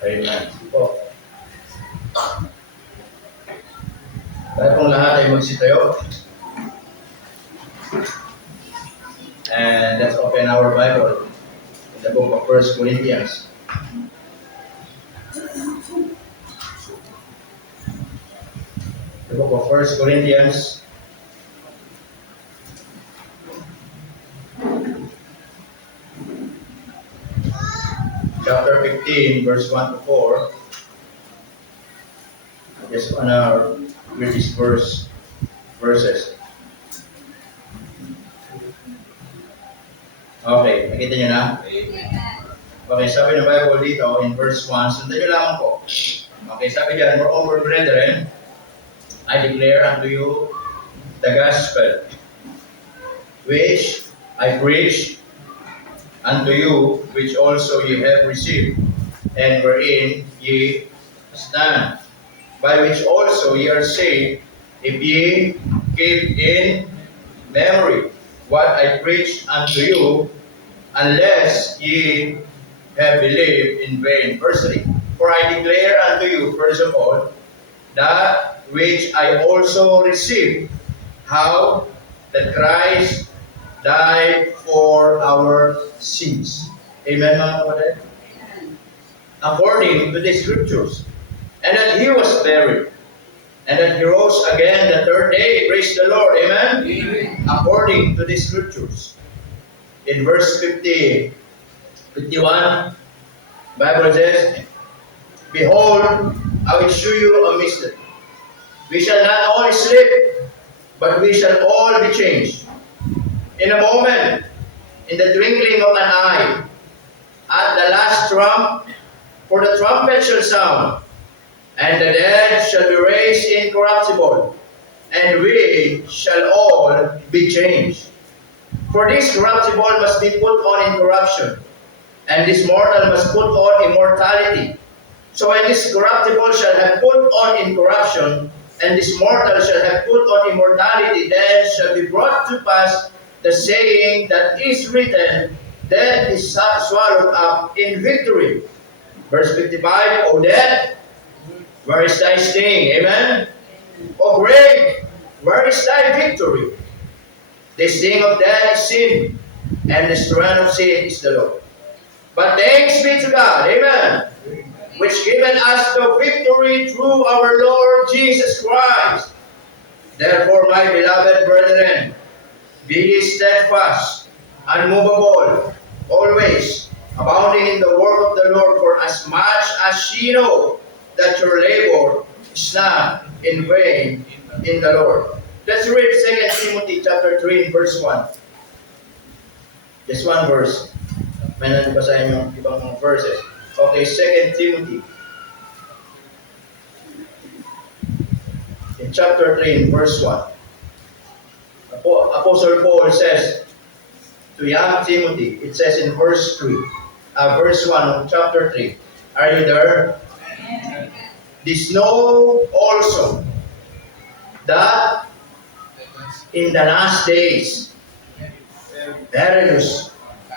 Amen. Po. Tayo pong lahat ay magsitayo. And let's open our Bible in the book of 1 Corinthians. The book of 1 Corinthians. Chapter 15, verse 1 to 4. Just on our read these verses. Okay, nakita nyo na? Okay, sabi ng Bible dito in verse 1, sundan nyo lamang po. Okay, sabi dyan, moreover, brethren, I declare unto you the gospel, which I preach unto you, which also ye have received, and wherein ye stand, by which also ye are saved, if ye keep in memory what I preached unto you, unless ye have believed in vain. Verse 3. For I declare unto you, first of all, that which I also received, how that Christ died for our sins. Amen, mga kapatid? According to the Scriptures. And that He was buried. And that He rose again the third day. Praise the Lord. Amen? Amen. According to the Scriptures. In verse 51, Bible says, behold, I will shew you a mystery. We shall not all sleep, but we shall all be changed. In a moment, in the twinkling of an eye, at the last trump, for the trumpet shall sound, and the dead shall be raised incorruptible, and we shall all be changed. For this corruptible must be put on incorruption, and this mortal must put on immortality. So when this corruptible shall have put on incorruption, and this mortal shall have put on immortality, then shall be brought to pass the saying that is written, death is swallowed up in victory. Verse 55, O death, where is thy sting? Amen? O grave, where is thy victory? The sting of death is sin, and the strength of sin is the law. But thanks be to God, amen, which given us the victory through our Lord Jesus Christ. Therefore, my beloved brethren, be ye steadfast, unmovable, always, abounding in the work of the Lord, for as much as ye know that your labor is not in vain in the Lord. Let's read 2 Timothy chapter 3, verse 1. Just one verse. May nanibasahin yung ibang mga verses. Okay, 2 Timothy. In chapter 3, verse 1. Apostle Paul says to young Timothy, it says in verse 1 of chapter 3. Are you there? This know also that in the last days perilous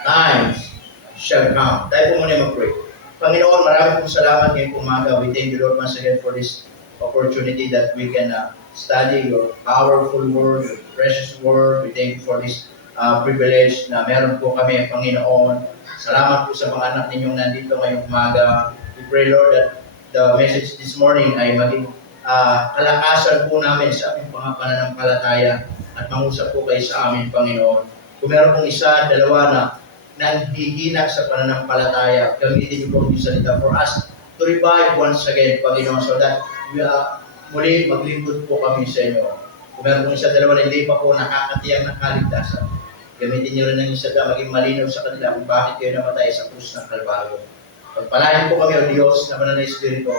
times shall come. Tayo po muna mag-pray. Panginoon, marami pong salamat ngayong umaga. We thank you, Lord, once again for this opportunity that we can study your powerful word, your precious word. We thank you for this privilege na meron po kami, Panginoon. Salamat po sa mga anak ninyong nandito ngayong umaga. We pray, Lord, that the message this morning ay maging kalakasan po namin sa aming mga pananampalataya at mangusap po kayo sa amin, Panginoon. Kung meron pong isa, dalawa na nanghihina sa pananampalataya, gamitin niyo po yung salita for us to revive once again, Panginoon, so that muli maglingkod po kami sa inyo. Kung meron pong isa, dalawa na hindi pa po nakakatiyang ng kaligtasan, gamitin niyo rin ng isa na maging malinaw sa kanila kung bakit kayo namatay sa krus ng Kalbaryo. Pagpalain po kami, O Diyos, na banal na Espiritu,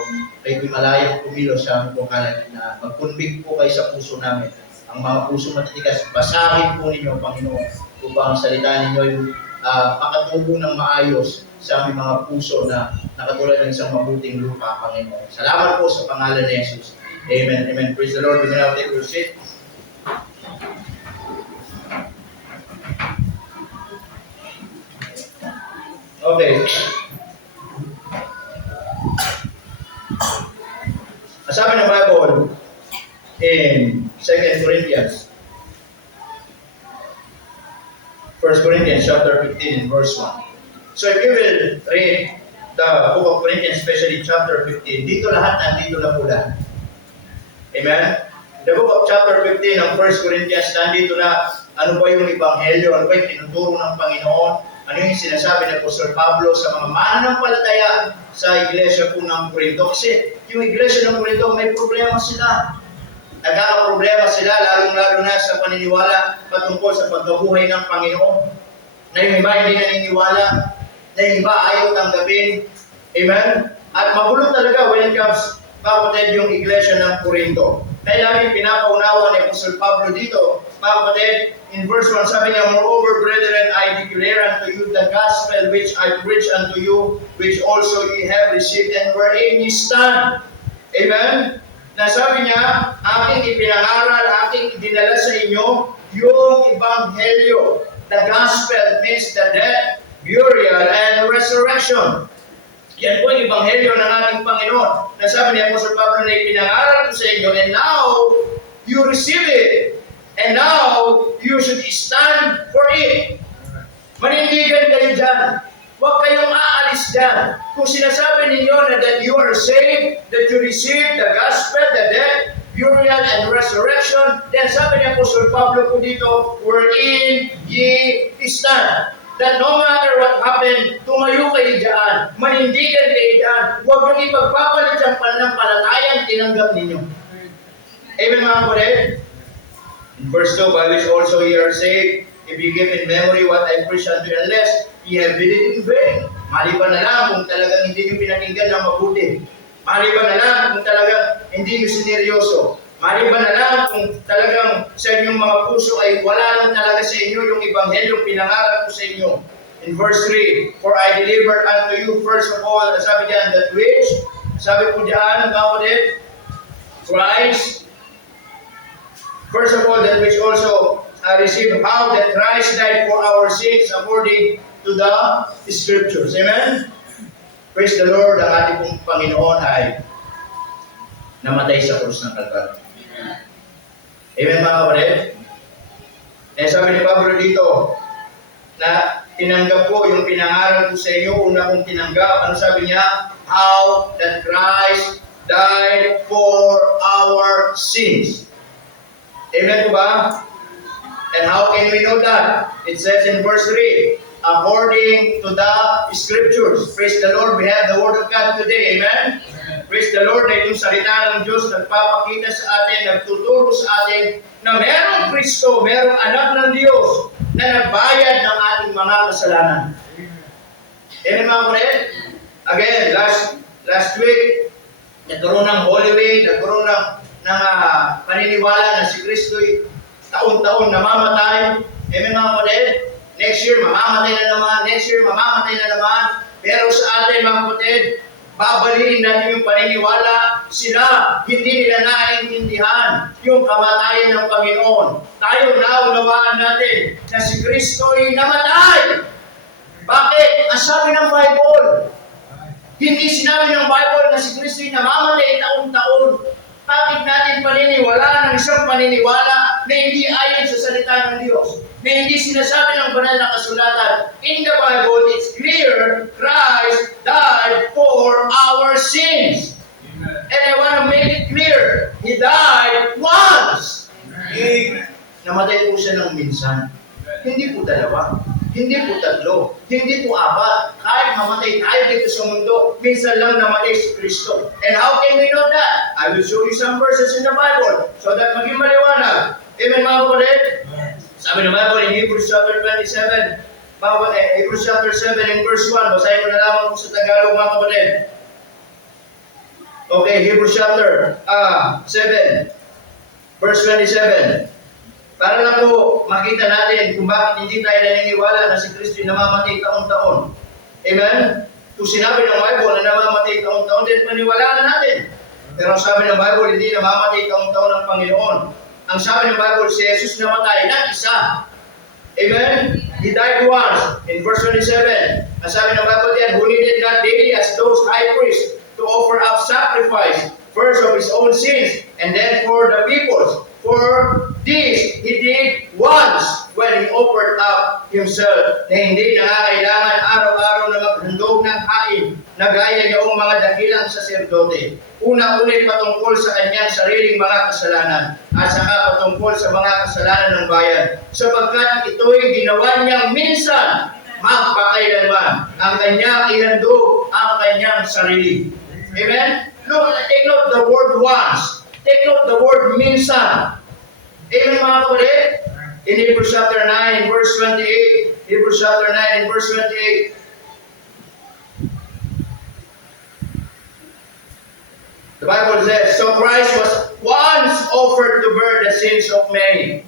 kayo malayang kumilos sa aming pong kalagitnaan. Magkunbig po kayo sa puso namin. Ang mga puso matitigas, basahin po ninyo, Panginoon, upang ang salita ninyo yung pakatubo ng maayos sa aming mga puso na nakatulad ng isang mabuting lupa, Panginoon. Salamat po sa pangalan ni Jesus. Amen. Amen. Praise the Lord. We now take your seat. Okay. Sabi ng Bible in 2 Corinthians, 1 Corinthians chapter 15 and verse 1. So if you will read the book of Corinthians, especially chapter 15, dito lahat nandito na pula. Amen? The book of chapter 15 ng 1 Corinthians, nandito na ano ba yung ebanghelyo, ano ba yung tinuturo ng Panginoon, ano yung sinasabi ni Apostol Pablo sa mga mananampalataya sa iglesia po ng Corinto. Kasi yung iglesia ng Corinto, may problema sila. Nagkakaproblema sila, lalong-lalo na sa paniniwala patungkol sa pagkabuhay ng Panginoon. Na yung iba hindi naniniwala, na yung iba ayaw tanggapin. Amen? At magulo talaga when it comes, kapatid, yung iglesia ng Corinto. Kaya namin pinapaunawa ni Apostol Pablo dito, kapatid, in verse 1, sabi niya, "Moreover, brethren, I declare unto you the gospel which I preach unto you, which also ye have received, and wherein ye stand." Amen? Nasabi niya, aking ipinangaral, aking idinala sa inyo, yung ebanghelyo. The gospel means the death, burial, and resurrection. Yan po yung ebanghelyo ng ating Panginoon. Nasabi ni Apostol Pablo na ipinangaral ko sa inyo, and now you receive it. And now you should stand for it. Manindigan kayo dyan. Huwag kayong aalis dyan. Kung sinasabi ninyo na that you are saved, that you receive the gospel, the death, burial, and resurrection, then sabi ni Apostol Pablo po dito, wherein ye stand. That no matter what happened, tumayo kayo dyan, manindigan kayo dyan, huwag niyong ipagpapalit ang pananampalatayang tinanggap ninyo. Amen mga kapatid? In verse 2, by which also ye are saved, if ye give in memory what I preach unto you, unless ye have been it in vain. Maliban na lang kung talagang hindi nyo pinakinggan ng mabuti. Maliban na lang kung talagang hindi nyo sineryoso. Maliban na lang kung talagang sa inyong mga puso ay wala lang talaga sa inyo yung ebanghelyo pinangaral ko sa inyo. In verse 3, for I delivered unto you first of all, sabi diyan, that which, sabi po diyan, kapatid, Christ, first of all, that which also I received, how that Christ died for our sins according to the Scriptures. Amen? Praise the Lord, ang ating pong Panginoon ay namatay sa krus ng Kalbaryo. Amen mga kapatid? Eh sabi ni Pablo dito, na tinanggap ko yung pinangaral ko sa inyo, una kong tinanggap, ano sabi niya? How that Christ died for our sins. Amen po ba? And how can we know that? It says in verse 3, according to the Scriptures. Praise the Lord, we have the Word of God today. Amen? Praise the Lord, na itong salita ng Diyos nagpapakita sa atin, nagtuturo sa atin na merong Kristo, merong anak ng Diyos na nagbayad ng ating mga kasalanan. Amen mga kapatid? Again, last week, nagkaroon ng Holy Week, nagkaroon ng paniniwala na si Kristo'y taon-taon namamatay. Amen mga kapatid? Next year, mamamatay na naman. Next year, mamamatay na naman. Pero sa atin mga kapatid, babaliin natin yung paniniwala, sila, hindi nila naiintindihan yung kamatayan ng Panginoon. Tayo naunawaan natin na si Kristo ay namatay. Bakit? Ang sabi ng Bible, hindi sinabi ng Bible na si Kristo ay namamatay taon-taon. Bakit natin paniniwala ng isang paniniwala na hindi ayon sa salita ng Diyos? Na hindi sinasabi ng banal na kasulatan. In the Bible, it's clear, Christ died for our sins. Amen. And I want to make it clear, He died once. Amen. Namatay po siya ng minsan. Amen. Hindi po dalawa. Hindi po tatlo. Hindi po apat. Kahit mamatay tayo dito sa mundo, minsan lang namatay si Kristo. And how can we know that? I will show you some verses in the Bible so that maging maliwanag. Amen mga kapatid? Sabi ng Bible in Hebrews chapter 27, Hebrews chapter 7 and verse 1, basahin ko na lamang po sa Tagalog mga kapatid. Okay, Hebrews chapter 7, verse 27. Para lang po makita natin kung bakit hindi tayo naniniwala na si Kristo namamatay taon-taon. Amen? Kung sinabi ng Bible na namamatay taon-taon, din paniwalaan natin. Pero ang sabi ng Bible, hindi namamatay taon-taon ang Panginoon. Ang sabi ng Bible, si Jesus namatay ng isa. Amen? He died once. In verse 27, ang sabi ng Bible diyan, who needed not daily as those high priests to offer up sacrifice, first of his own sins, and then for the people's. For this, he did once when he offered up himself, na hindi nangangailangan araw-araw na maghandog ng hain, na gaya niyong mga dakilang saserdote. Una-unay patungkol sa kanyang sariling mga kasalanan, at saka patungkol sa mga kasalanan ng bayan, sapagkat ito'y ginawa niyang minsan, magpakailanman, ang kanyang ihandog ang kanyang sarili. Amen? Look, take note the word once. Take note the word minsan. Amen, mga kapatid? In Hebrews chapter 9, verse 28. Hebrews chapter 9, verse 28. The Bible says, so Christ was once offered to bear the sins of many.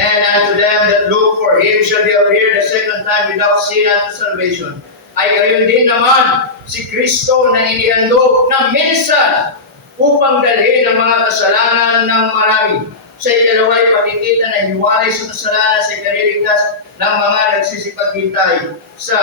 And unto them that look for him shall be appeared the second time without sin unto salvation. Ay gayon din naman si Kristo na inihandog na minsan upang dalhin ang mga kasalanan ng marami. Sa ikalaway pakikita na hiwalay sa kasalanan sa ikaliligtas ng mga nagsisipaghintay sa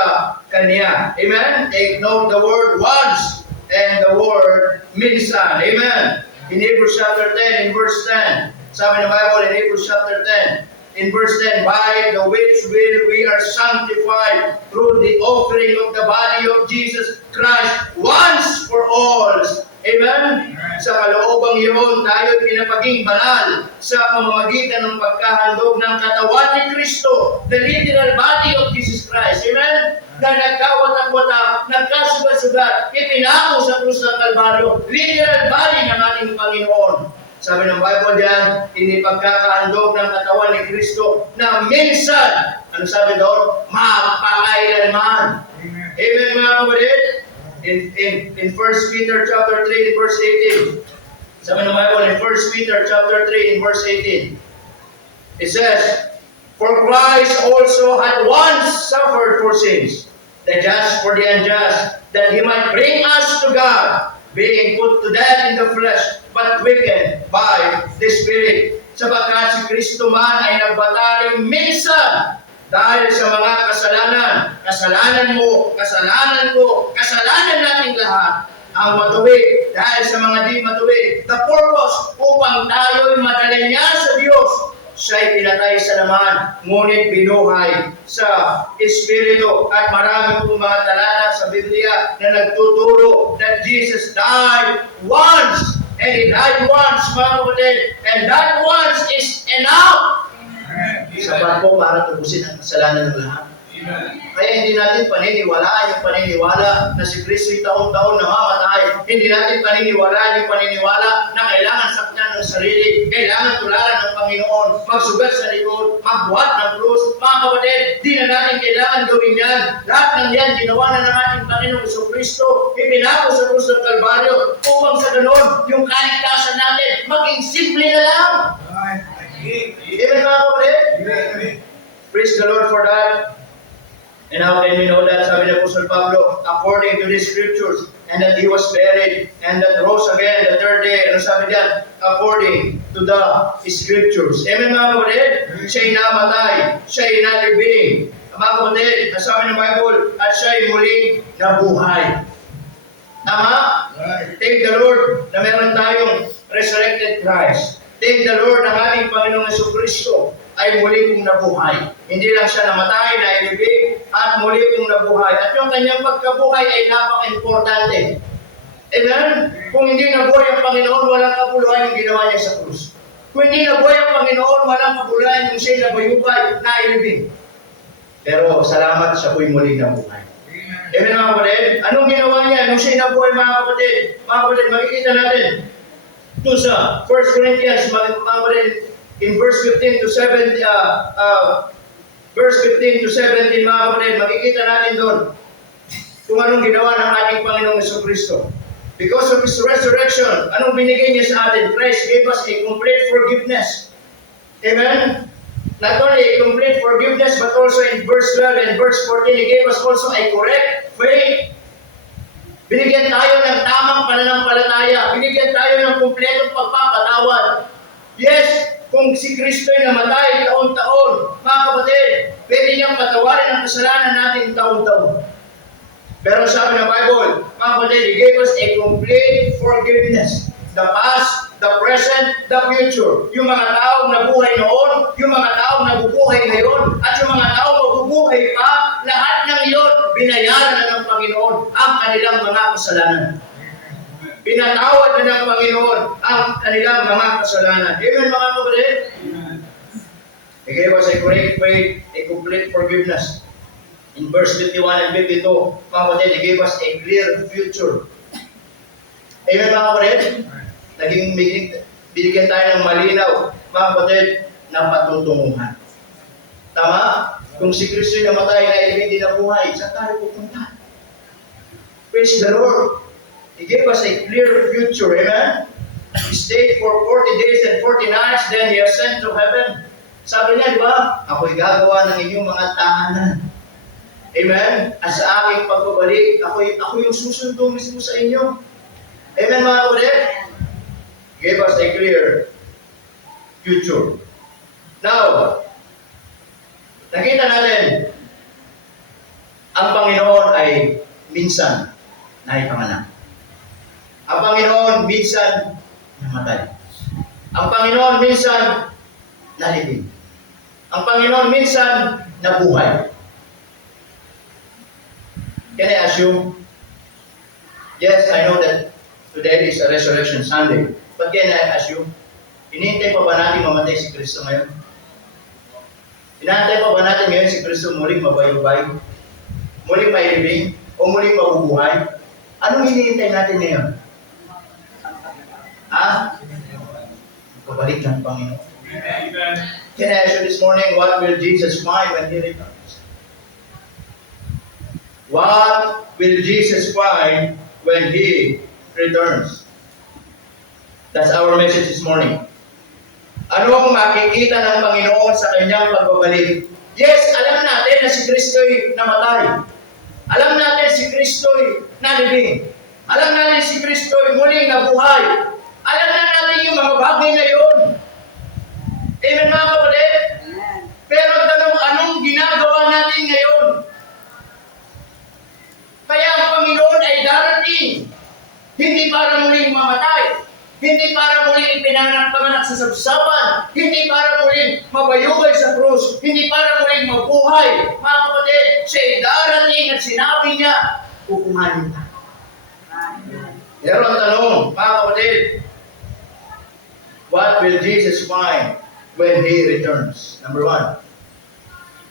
Kanya. Amen? Take note the word once and the word minsan. Amen? In Hebrews chapter 10, in verse 10, sabi ng Bible in Hebrews chapter 10, in verse 10, by the which will we are sanctified through the offering of the body of Jesus Christ once for all. Amen? Sa kaloobang iyon, tayo pinapaging banal sa pamamagitan ng pagkahandog ng katawan ni Kristo, the literal body of Jesus Christ. Amen? Na nagkawatak-watak, nagkasugat-sugat, ipinako sa krus ng Kalbaryo, literal body ng ating Panginoon. Sabi ng Bible diyan, hindi pagkakahandog ng katawan ni Kristo na minsan, ano sabi doon? Magpakailanman. Amen, mga kapatid? In 1 Peter chapter 3, verse 18. Sabi ng Bible in 1 Peter chapter 3, in verse 18. It says, for Christ also had once suffered for sins, the just for the unjust, that he might bring us to God, being put to death in the flesh, but quickened by the Spirit. Sapagkat si Kristo man ay nagbataring minsan dahil sa mga kasalanan mo, kasalanan ko, kasalanan nating lahat, ang matuwid dahil sa mga di matuwid. The purpose upang tayo'y madala niya sa Diyos. Siya'y pinatay sa laman, ngunit binuhay sa Espiritu. At marami pong mga talata sa Biblia na nagtuturo that Jesus died once. And He died once, mga kapatid. And that once is enough. Sapat po para tubusin ang kasalanan ng lahat. Kaya hindi natin paniniwalaan yung paniniwala na si Kristo'y taon-taon namamatay. Hindi natin paniniwalaan yung paniniwala na kailangan sakyan ng sarili, kailangan tularan ng Panginoon, magsugat sa likod, magbuhat ng krus. Mga kapatid, di na natin kailangan gawin yan. Lahat ng yan, ginawa na ng ating Panginoon Isu Kristo, ipinako sa krus ng Kalbaryo, upang sa ganon, yung kaligtasan natin, maging simple na lang. Amen, mga kapatid? Praise the Lord for that. And how can we know that? Sabi ng Apostle Pablo, according to the scriptures, and that He was buried, and that rose again the third day. Ano sabi diyan? According to the scriptures. Amen, mga kapatid? Siya'y namatay, siya'y nalibing. Mga kapatid, sabi ng Bible, at siya'y muling nabuhay. Tama? Thank the Lord na meron tayong resurrected Christ. Thank the Lord ang ating Panginoong Isu Kristo ay muli pong nabuhay. Hindi lang siya namatay, nailibig, at muli pong nabuhay. At yung kanyang pagkabuhay ay napaka-importante. Amen? Kung hindi nabuhay ang Panginoon, walang kabuluhan yung ginawa niya sa krus. Kung hindi nabuhay ang Panginoon, walang kabuluhan yung siya'y nabayubay, nailibig. Pero salamat, siya po'y muli nabuhay. Amen, mga kapatid? Anong ginawa niya nung siya'y nabuhay, mga kapatid? Mga kapatid, makikita natin. Ito sa 1 Corinthians, mga kapatid, in verse 15 to 17, verse 15 to 17, mga kapatid, makikita natin doon kung anong ginawa ng ating Panginoong Isu Kristo. Because of His resurrection, anong binigay niya sa atin? Christ gave us a complete forgiveness. Amen? Not only a complete forgiveness, but also in verse 12 and verse 14, He gave us also a correct faith. Binigyan tayo ng tamang pananampalataya. Binigyan tayo ng kumpletong pagpapatawad. Yes, kung si Kristo'y namatay taon-taon, mga kapatid, pwede niyang patawarin ang kasalanan natin taon-taon. Pero sabi ng Bible, mga kapatid, He gave us a complete forgiveness. The past, the present, the future. Yung mga taong nabuhay noon, yung mga taong nabubuhay ngayon, at yung mga taong mabubuhay pa, lahat ng iyon, binayaran na ng Panginoon ang kanilang mga kasalanan. Pinatawad na ng Panginoon ang kanilang mga kasalanan. Amen, mga kapatid? He gave us a great faith, a complete forgiveness. In verse 51 and 52, mga kapatid, He gave us a clear future. Amen, mga kapatid? Binigyan tayo ng malinaw, mga kapatid, na patutunguhan. Tama? Kung si Kristo ay namatay na hindi nabuhay, saan tayo pupunta? Praise the Lord. He gave us a clear future, amen? He stayed for 40 days and 40 nights, then He ascended to heaven. Sabi niya, di ba? Ako'y gagawa ng inyong mga tahanan. Amen? At sa aking pagbabalik, ako yung susundo mismo sa inyo. Amen, mga kapatid? He gave us a clear future. Now, nakita natin, ang Panginoon ay minsan naipanganak. Ang Panginoon minsan namatay. Ang Panginoon minsan nalibing. Ang Panginoon minsan nabuhay. Can I ask you? Yes, I know that today is a Resurrection Sunday. But can I ask you? Hinihintay pa ba natin mamatay si Kristo ngayon? Hinihintay pa ba natin ngayon si Kristo muling mabayubay? Muling mailibing? O muling mabubuhay? Anong hinihintay natin ngayon? Pabalik ng Panginoon. Amen. Can I ask you this morning, what will Jesus find when He returns? What will Jesus find when He returns? That's our message this morning. Anong makikita ng Panginoon sa Kanyang pagbabalik? Yes, alam natin na si Kristo'y namatay. Alam natin si Kristo'y nalibing. Alam natin si Kristo'y muling nabuhay. Alam na natin yung mga bagay na yun. Amen, mga kapatid? Pero tanong, anong ginagawa natin ngayon? Kaya ang Panginoon ay darating. Hindi para muling mamatay. Hindi para muling ipinanganak sa sabsaban. Hindi para muling mabayubay sa krus. Hindi para muling mabuhay. Mga kapatid, siya ay darating at sinabi niya, kukuhanin ka. Pero ang tanong, mga kapatid, what will Jesus find when He returns? Number one.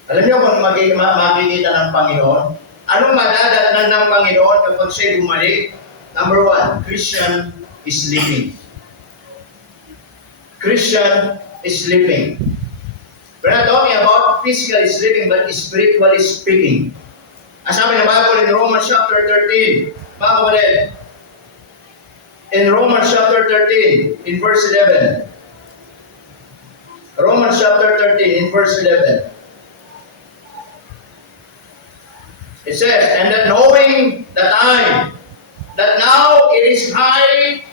Alam niyo kung makikita ng Panginoon? Anong madadatnan ng Panginoon kapag siya'y bumalik? Number one, Christian is living. Christian is living. We're not talking about physically sleeping, but spiritually speaking. Ang sabi ng Bible in Romans chapter 13, mga kapatid, in Romans chapter 13, in verse 11. Romans chapter 13, in verse 11. It says, and that knowing the time, that now it is high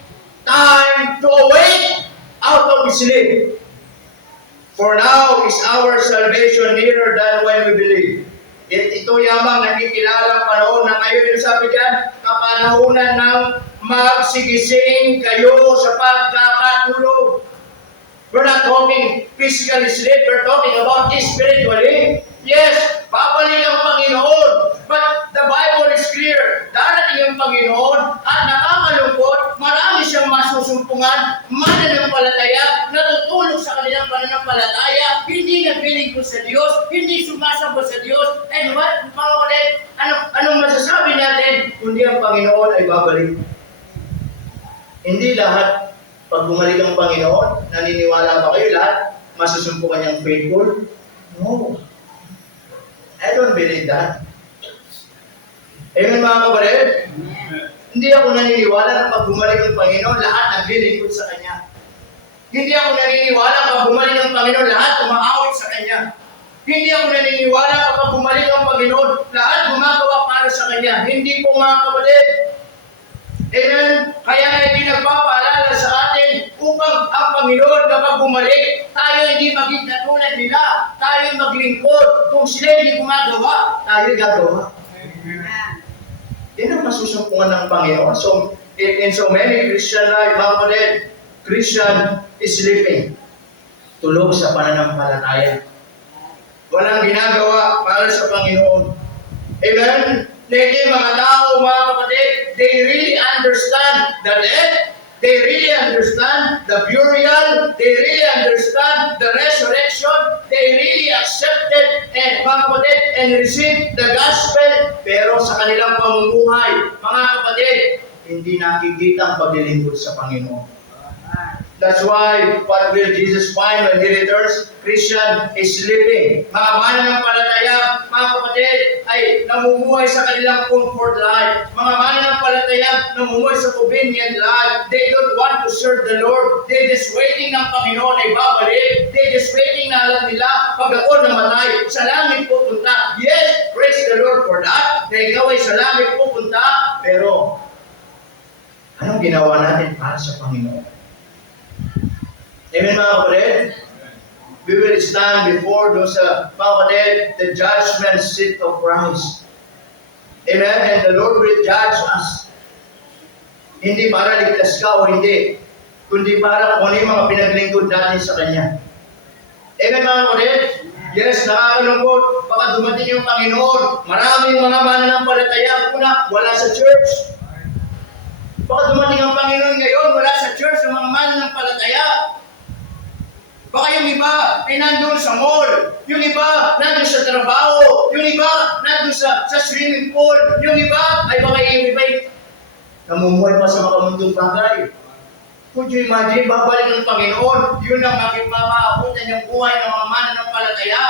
time to awake out of sleep. For now is our salvation nearer than when we believe. Ito yamang nakikilalang panahon na ngayon, yung sabi dyan, kapanahunan ng magsigising kayo sa pagkakatulog. We're not talking physically sleep, we're talking about spiritually. Yes, babalik ang Panginoon. But the Bible is clear. Darating ang Panginoon at nakakalungkot, marami siyang masusumpungan, mananampalataya, natutulog sa kanilang pananampalataya, hindi naglilingkod sa Diyos, hindi sumasamba sa Diyos. And what, mga ulit, anong masasabi natin? Kundi ang Panginoon ay babalik. Hindi lahat, pag bumalik ang Panginoon, naniniwala ba kayo lahat, masusumpungan niyang faithful? No. I don't believe that. Amen, mga kapatid? Hindi ako naniniwala na pag bumalik ang Panginoon, lahat naglilingkod sa Kanya. Hindi ako naniniwala pag bumalik ang Panginoon, lahat umaawit sa Kanya. Hindi ako naniniwala kapag bumalik ang Panginoon, lahat gumagawa para sa Kanya. Hindi po, mga kapatid. Amen? Kaya ay pinagpapaalala sa atin upang ang Panginoon kapag bumalik. Tayo hindi maging katulad nila. Tayo maglingkod. Kung sila hindi gumagawa, tayo gagawa. Yan ang masusumpungan ng Panginoon. So, in so many Christian life, mga kapatid, Christian is sleeping. Tulog sa pananampalataya. Walang ginagawa para sa Panginoon. Amen? Hindi mga tao, mga kapatid, they really understand the death, they really understand the burial, they really understand the resurrection, they really accepted and mga kapatid, and received the gospel, pero sa kanilang pamumuhay, mga kapatid, hindi nakikita ang paglilingkod sa Panginoon. That's why, what will Jesus find when He returns? Christian is sleeping. Mga mananampalataya, mga kapatid, ay namumuhay sa kanilang comfort life. Mga mananampalataya, namumuhay sa convenient life. They don't want to serve the Lord. They just waiting ng Panginoon ay babalik. They just waiting na alam nila, pag ako namatay, sa langit pupunta. Yes, praise the Lord for that. Na ikaw ay sa langit pupunta. Pero, anong ginawa natin para sa Panginoon? Amen, mga kapatid? We will stand before those, mga kapatid, the judgment seat of Christ. Amen? And the Lord will judge us. Hindi para ligtas ka o hindi, kundi para kung ano yung mga pinaglingkod natin sa Kanya. Amen, mga kapatid? Yes, nakakalungkot. Baka dumating yung Panginoon. Maraming mga mananampalataya. Una, wala sa church. Baka dumating ang Panginoon ngayon, wala sa church ng mga mananampalataya. Baka yung iba ay nandun sa mall, yung iba nandun sa trabaho, yung iba nandun sa swimming pool, yung iba ay baka yung iba ay namumuhay pa sa makamundong bagay. Could you imagine, babalik ng Panginoon, yun ang makipapaabutan yung buhay ng mga mananampalataya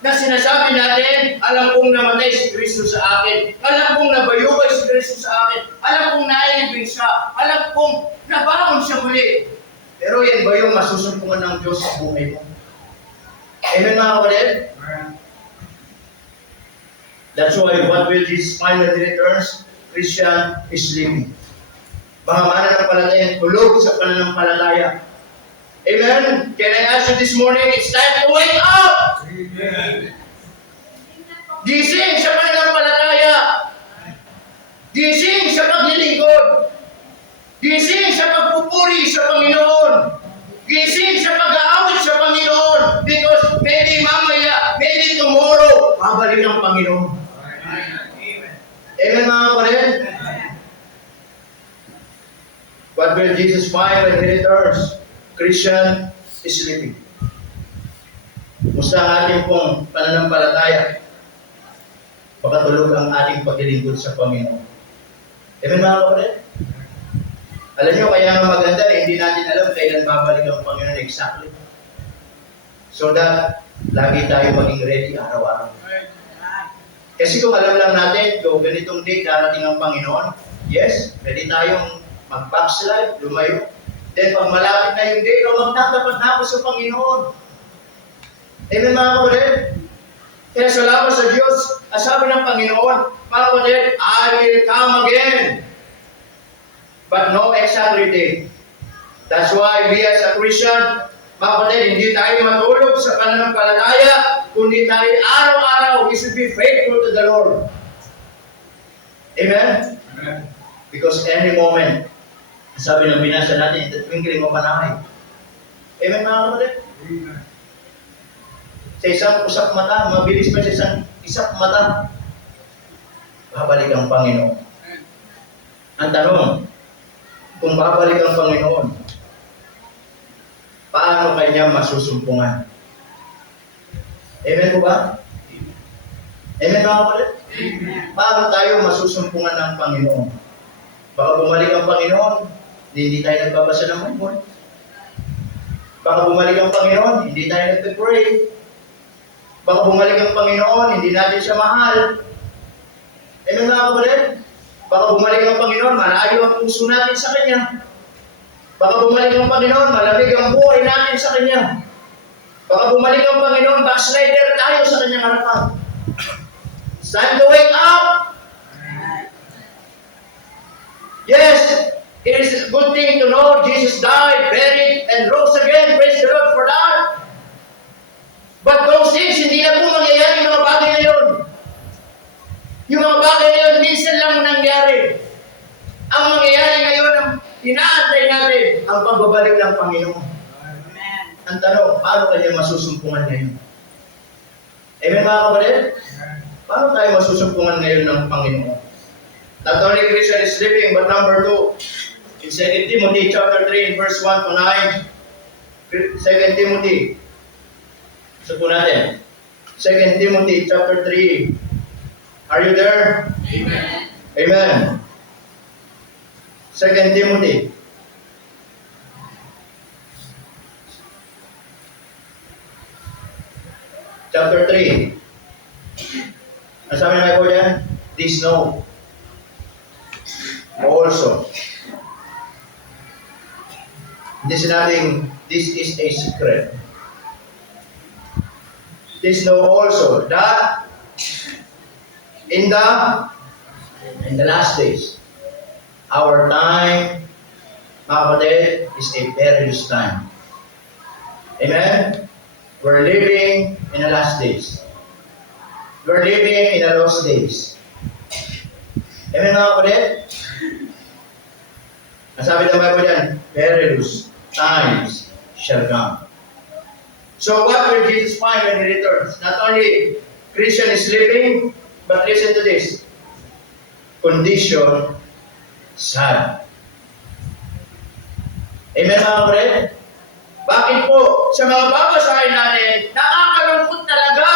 na sinasabi natin, alam kong namatay si Kristo sa akin, alam kong nabayubay si Kristo sa akin, alam kong nailibing siya, alam kong nabangon siya muli. Pero yan ba yung masusumpungan ng Diyos sa buhay mo? Amen, mga kapatid? That's why what will Jesus find when He returns? Christian is sleeping. Mga mananampalataya, tulog sa pananampalataya. Amen? Can I ask you this morning, it's time to wake up! Amen. Gising sa pananampalataya. Gising sa paglilingkod. Gising sa pagpupuri sa Panginoon. Gising sa pag-aawit sa Panginoon. Because maybe mamaya, maybe tomorrow, babalik ang Panginoon. Amen, mga kapatid? What will Jesus find when He returns? Christian is sleeping. Musta ang ating pong pananampalataya? Baka tulog ang ating paglilingkod sa Panginoon. Amen, mga kapatid? Alam nyo, kaya nga maganda na hindi natin alam kailan babalik ang Panginoon exactly. So that, lagi tayo maging ready araw-araw. Kasi kung alam lang natin, kung ganitong day darating ang Panginoon, yes, ready tayong mag-backslide, lumayo. Then pag malapit na yung day, magtatapat na ako sa Panginoon. Amen, mga kapatid? Kaya salamat sa Diyos, sabi ng Panginoon, mga kapatid, I will come again. But no exact date. That's why we as a Christian, mga kapatid, hindi tayo matulog sa pananampalataya, kundi tayo araw-araw, we should be faithful to the Lord. Amen? Amen. Because any moment, sabi ng binasa natin, the twinkling of an eye. Amen, mga kapatid? Amen. Sa isang usap mata, mabilis pa sa isang isap mata, babalik ang Panginoon. Ang tanong, kung babalik ang Panginoon, paano kanya masusumpungan? Amen po ba? Amen, mga kapatid? Paano tayo masusumpungan ng Panginoon? Baka bumalik ang Panginoon, hindi tayo nagbabasa ng Bible. Baka bumalik ang Panginoon, hindi tayo nagpe-pray. Baka bumalik ang Panginoon, hindi natin siya mahal. Amen, mga kapatid? Baka bumalik ang Panginoon, malayo ang puso natin sa Kanya. Baka bumalik ang Panginoon, malamig ang buhay natin sa Kanya. Baka bumalik ang Panginoon, backslider tayo sa Kanyang harapan. It's time to wake up! Yes, it is a good thing to know Jesus died, buried, and rose bagay na yun, minsan lang nangyari. Ang mangyayari ngayon, ang inaantay natin, ang pagbabalik ng Panginoon. Amen. Ang tanong, paano kanya masusumpungan ngayon? Amen mga kapatid? Paano tayo masusumpungan ngayon ng Panginoon? Not only Christian is sleeping, but number 2, in 2 Timothy chapter 3, verse 1 to 9, 2 Timothy, so po natin, 2 Timothy chapter 3, are you there? Amen. Amen. 2 Timothy. Chapter 3. Ang sabi na ko dyan? This know. Also. Hindi sinabing, this is a secret. This know also that in the last days, our time, mga kapatid, is a perilous time. Amen? We're living in the last days. We're living in the lost days. Amen mga kapatid? Ang sabi ng Bible dyan, perilous times shall come. So what will Jesus find when He returns? Not only Christian is sleeping, but listen to this. Condition sad. Amen mga kapatid? Bakit po? Sa mga babasahin natin, nakakalungkot talaga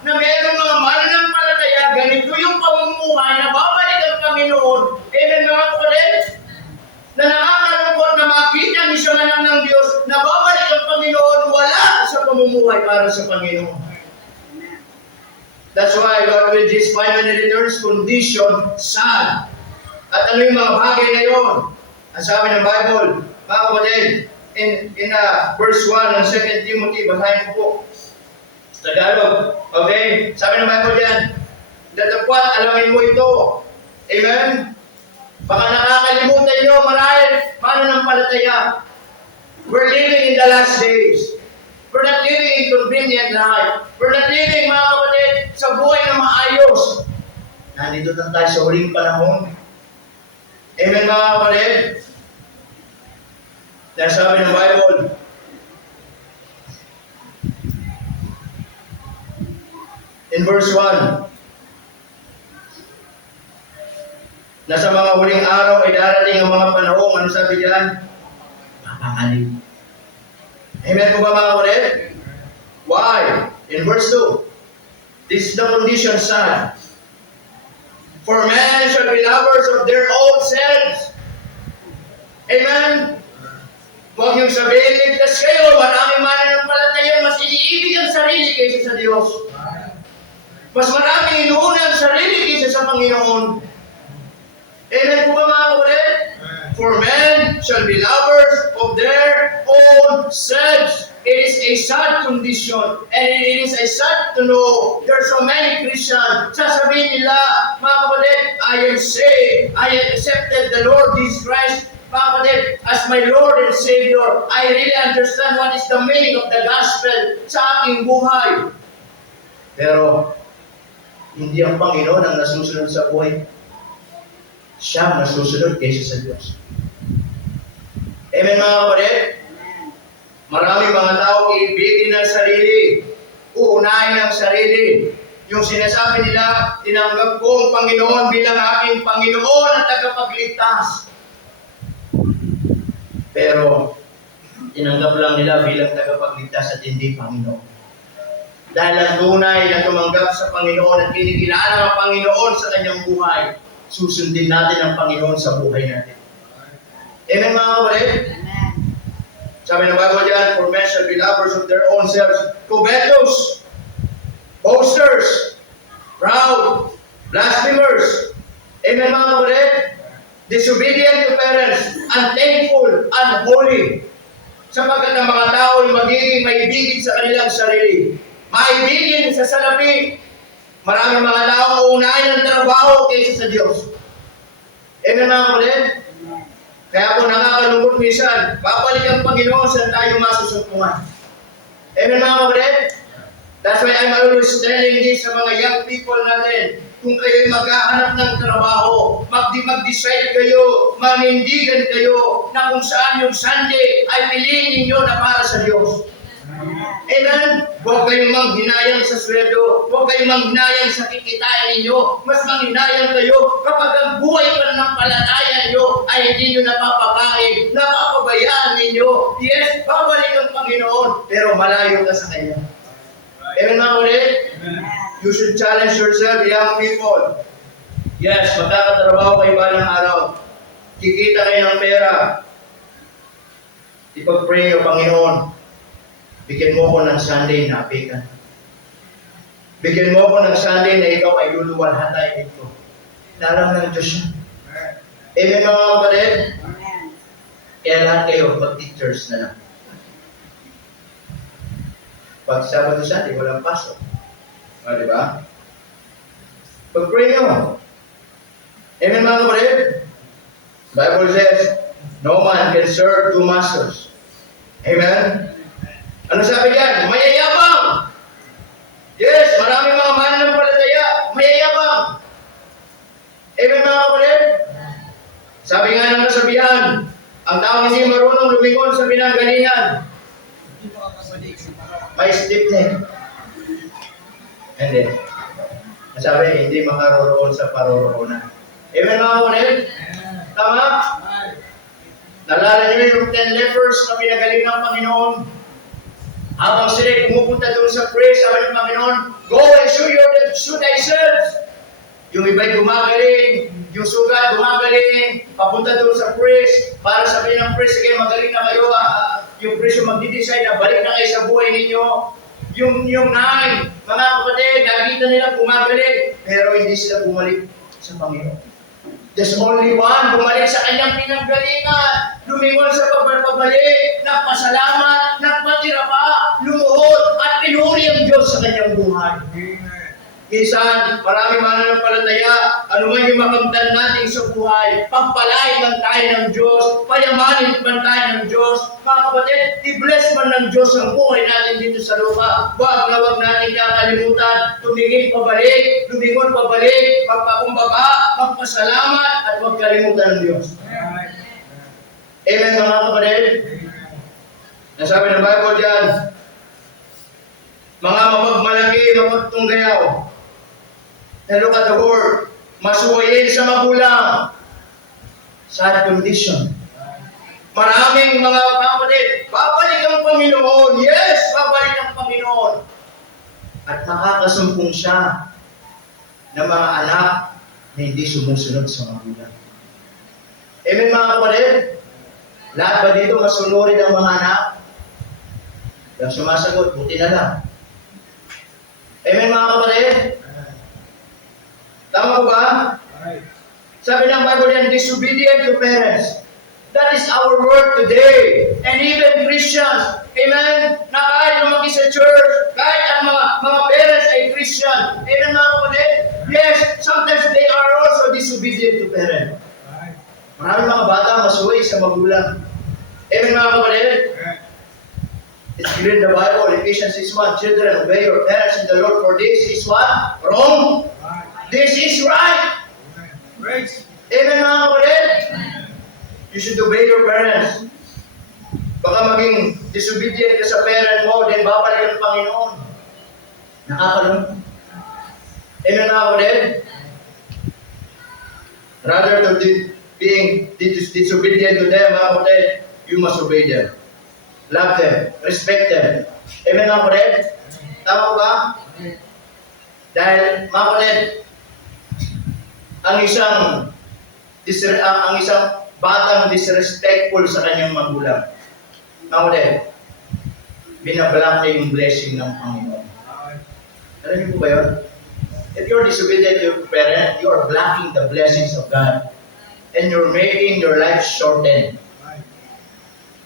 na mayroong mga mananampalataya, ganito yung pamumuhay na babalik ang Panginoon. Amen mga kapatid? Na nakakalungkot na makita ang isang anak ng Diyos na babalik ang Panginoon, wala sa pamumuhay para sa Panginoon. That's why Lord will just find when He returns, condition sad. At ano yung mga bagay na yun? Ang sabi ng Bible, mga kapatid, in verse 1 ng 2 Timothy, basahin ko po. Tagalog. Okay? Sabi ng Bible yan, datapwat, alamin mo ito. Amen? Baka nakakalimutan nyo, marahil, mananampalataya. We're living in the last days. We're not living in convenient life. We're not living, mga kapatid, sa buhay na maayos. Nandito na tayo sa huling panahon. Amen, mga kapatid? Kaya sabi ng Bible, in verse 1, na sa mga huling araw ay darating ang mga panahon, ano sabi diyan? Mapangalip. Amen po ba mga kapatid? Why? In verse 2, this is the condition sad. For men shall be lovers of their own selves. Amen? Huwag niyong sabihin, ligtas kayo, maraming mananampalataya, mas iniibig ang sarili kaysa sa Diyos. Mas maraming inuuna ang sarili kaysa sa Panginoon. Amen po ba mga kapatid? For men shall be lovers of their own selves. It is a sad condition, and it is a sad to know there are so many Christians. Sasabihin nila, mga kapatid, I am saved, I have accepted the Lord Jesus Christ, mga kapatid, as my Lord and Savior. I really understand what is the meaning of the gospel sa aking buhay. Pero, hindi ang Panginoon ang nasusunod sa buhay. Siya ang nasusunod kaysa sa Diyos. Amen mga kapatid? Maraming mga tao iibigin ng sarili, uunahin ang sarili. Yung sinasabi nila, tinanggap ko ang Panginoon bilang aking Panginoon at tagapagligtas. Pero, tinanggap lang nila bilang tagapagligtas at hindi Panginoon. Dahil ang tunay na tumanggap sa Panginoon at kinikilala ang Panginoon sa kanyang buhay, susundin natin ang Panginoon sa buhay natin. Amen mga kapatid? Amen. Sabi ng Bible dyan, for men shall be lovers of their own selves, covetous, boasters, proud, blasphemers. Amen mga kapatid? Disobedient to parents, unthankful, unholy. Sapagkat ang mga tao ay magiging maibigin sa kanilang sarili. Maibigin sa salapi. Maraming mga tao uunahin ang trabaho kaysa sa Diyos. Amen mga kapatid? Kaya po nakakalungkot minsan, babalik ang Panginoon saan tayo masusumpungan. Amen mga kapatid? That's why I'm always telling this sa mga young people natin. kung kayo'y maghahanap ng trabaho, mag-decide kayo, manindigan kayo, na kung saan yung Sunday ay piliin ninyo na para sa Diyos. Amen? Huwag kayong manghinayang sa sweldo. Huwag kayong manghinayang sa kikitain ninyo. Mas manghinayang kayo kapag ang buhay pananampalataya nyo ay hindi nyo napapakain, napapabayaan ninyo. Yes, babalik ang Panginoon, pero malayo ka sa Kanya. Amen mga ulit? You should challenge yourself, young people. Yes, magkakatrabaho kayo ba ng araw? Kikita kayo ng pera. Ipag-pray o Panginoon, bigyan mo ko ng Sunday na apikan. Bigyan mo ko ng Sunday na ikaw ay luluwalhatay dito. Nalang ng Diyos yun. Amen mga kapatid? Kaya lahat kayo, mag-teachers na lang. Pag Sabado Sunday, walang pasok. O, diba? Pag-pray nyo. Amen mga kapatid? Bible says, no man can serve two masters. Amen? Ano sabi diyan? Mayayabang! Yes, maraming mga mananampalataya, mayayabang. Amen mga kapatid? Sabi nga ng kasabihan, ang taong hindi marunong lumingon sa pinanggalingan, may stiff neck. Hindi. Sabi, hindi makaroroon sa paroroonan. Amen mga kapatid? Tama? Nalala niyo yung 10 lepers na pinagaling ng Panginoon? Habang sila pumupunta doon sa prayer, sabi ng Panginoon, go and show thyself. Yung iba'y gumagaling, yung sugat gumagaling, papunta doon sa priest, para sabihin ng priest, sige magaling na kayo, yung priest yung magdi-decide na balik na kayo sa buhay ninyo. Yung 9, mga kapatid, nakita nila gumagaling, pero hindi sila bumalik sa Panginoon. There's only one, bumalik sa kanyang pinanggalingan, lumingon sa pagbalik, nagpasalamat, nagpatira pa, lumuhod, at pinuri ang Diyos sa kanyang buhay. Minsan, marami mananampalataya, ano man yung makamtan natin sa buhay, pagpalain man tayo ng Diyos, payamanin man tayo ng Diyos, mga kapatid, i-bless man ng Diyos ang buhay natin dito sa lupa. Huwag natin kakalimutan, tumingin pabalik, lumingon pabalik, magpakumbaba, magpasalamat, at huwag kalimutan ng Diyos. Amen mga kapatid? Nasabi ng Bible dyan, mga mapagmalaki, mapagtunggayaw, and look at the word, masuwayin sa magulang, sad condition. Maraming mga kapatid, babalik ang Panginoon. Yes, babalik ang Panginoon. At makakasumpong siya ng mga anak na hindi sumusunod sa magulang. Amen mga kapatid? Lahat ba dito masunurin ang mga anak? Yung sumasagot, buti na lang. Amen mga kapatid? Tama po ba? Sabi ng Bible yan, disobedient to parents. That is our word today. And even Christians, amen, na kahit lumaki sa church, kahit ang mga parents ay Christian, amen mga kapatid? Yes, sometimes they are also disobedient to parents. Maraming mga bata masuway sa magulang. Amen mga kapatid? It's given in the Bible, Ephesians 6:1, children, obey your parents in the Lord, for this is what? Wrong. This is right. Amen mga kapatid? You should obey your parents. Baka maging disobedient ka sa parent mo, then babalik ang Panginoon. Nakakalungkot. Amen mga kapatid? Rather than being disobedient to them, mga kapatid, you must obey them. Love them. Respect them. Amen mga kapatid? Tama ba? Dahil mga kapatid, ang isang batang disrespectful sa kanyang magulang, mga kapatid, binablock niya yung blessing ng Panginoon. Alam niyo po ba yun? If you're disobedient to your parent, you are blocking the blessings of God. And you're making your life shortened.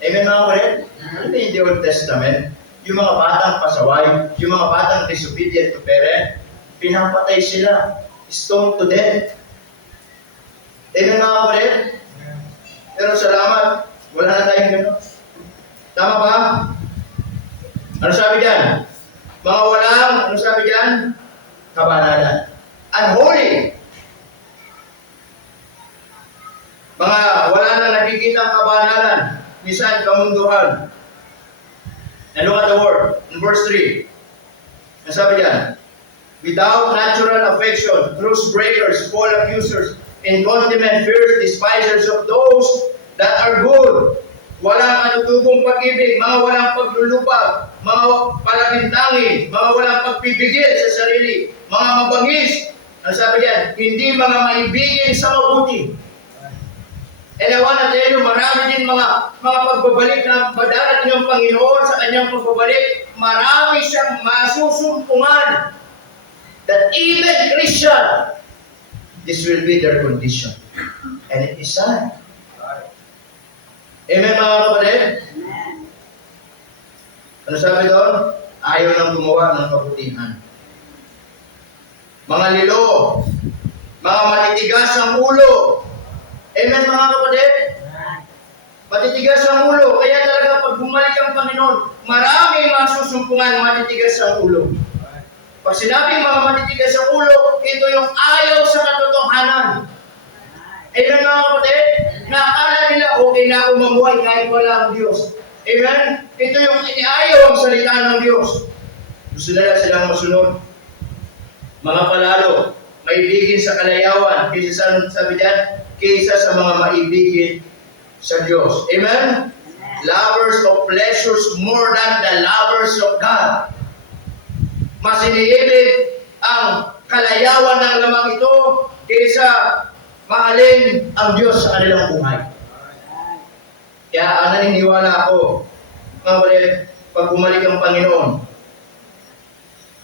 Amen mga kapatid? Ano ba in the Old Testament? Yung mga batang pasaway, yung mga batang disobedient to parent, pinapatay sila. Stoned to death. Amen mga kapatid? Pero salamat, wala na tayong gano'n. Tama ba? Ano sabi dyan? Mga walang, ano sabi dyan? Kabanalan. unholy. Mga wala na nakikitang kabanalan, minsan kamunduhan. And look at the word in verse 3. Ang sabi diyan, without natural affection, truce breakers, false accusers, incontinent, fierce, despisers of those that are good. Walang katutubong pag-ibig, mga walang paglulupag, mga palabintangin, mga walang pagpipigil sa sarili, mga mabangis. Ang sabi diyan, hindi mga maibigin sa mabuti. And I want to tell you, marami din mga pagbabalik na madarating ng Panginoon sa kanyang pagbabalik. Marami siyang masusumpungan. That even Christian, this will be their condition. And it is sad. Amen mga kapatid? Ano sabi doon? Ayaw nang gumawa ng kabutihan. Mga lilo, mga matitigas ang ulo. Amen mga kapatid? Matitigas ang ulo. Kaya talaga pag bumalik ang Panginoon, maraming masusumpungan matitigas ang ulo. Pag sinabing mga matitigas ang ulo, ito yung ayaw sa katotohanan. Amen mga kapatid? Nakakala nila okay na ako mamuhay kahit wala ang Diyos. Amen? Ito yung iniayaw ang salita ng Diyos. Gusto nila silang masunod. Mga palalo, maibigin sa kalayawan, kaysa sabi diyan, kaysa sa mga maibigin sa Diyos. Amen? Lovers of pleasures more than the lovers of God. Mas iniibig ang kalayawan ng lamang ito kaysa mahalin ang Diyos sa kanilang buhay. Kaya naniniwala ako, mga kapatid, pag bumalik ang Panginoon,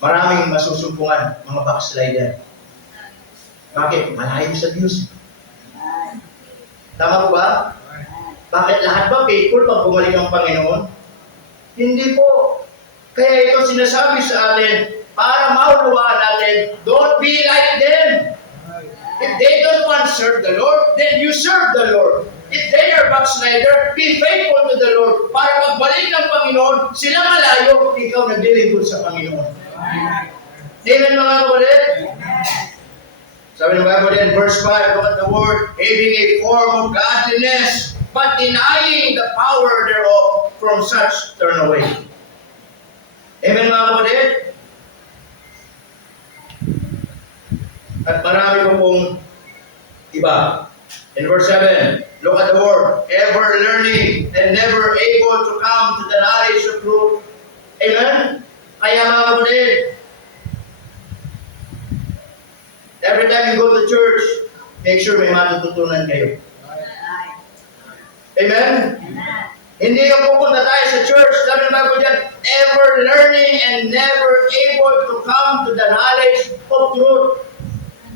maraming masusumpungan, mga backslider. Bakit? Malayo sa Diyos. Tama po ba? Bakit lahat ba faithful pag bumalik ang Panginoon? Hindi po. Kaya ito sinasabi sa atin, para maunawaan natin, don't be like them. If they don't want to serve the Lord, then you serve the Lord. If they are backslider, be faithful to the Lord. Para pagbalik ng Panginoon, sila malayo, ikaw naglilingkod sa Panginoon. Amen mga kapatid? Sabi ng Bible in verse 5, look at the word, having a form of godliness, but denying the power thereof, from such turn away. Amen mga kapatid? At marami pa pong iba. In verse 7, look at the word, ever learning and never able to come to the knowledge of truth. Amen? Kaya mga kapatid, every time you go to church, make sure may matututunan kayo. Amen? Hindi yung pupunta tayo sa church, sabi ng Bible dyan, ever learning and never able to come to the knowledge of truth.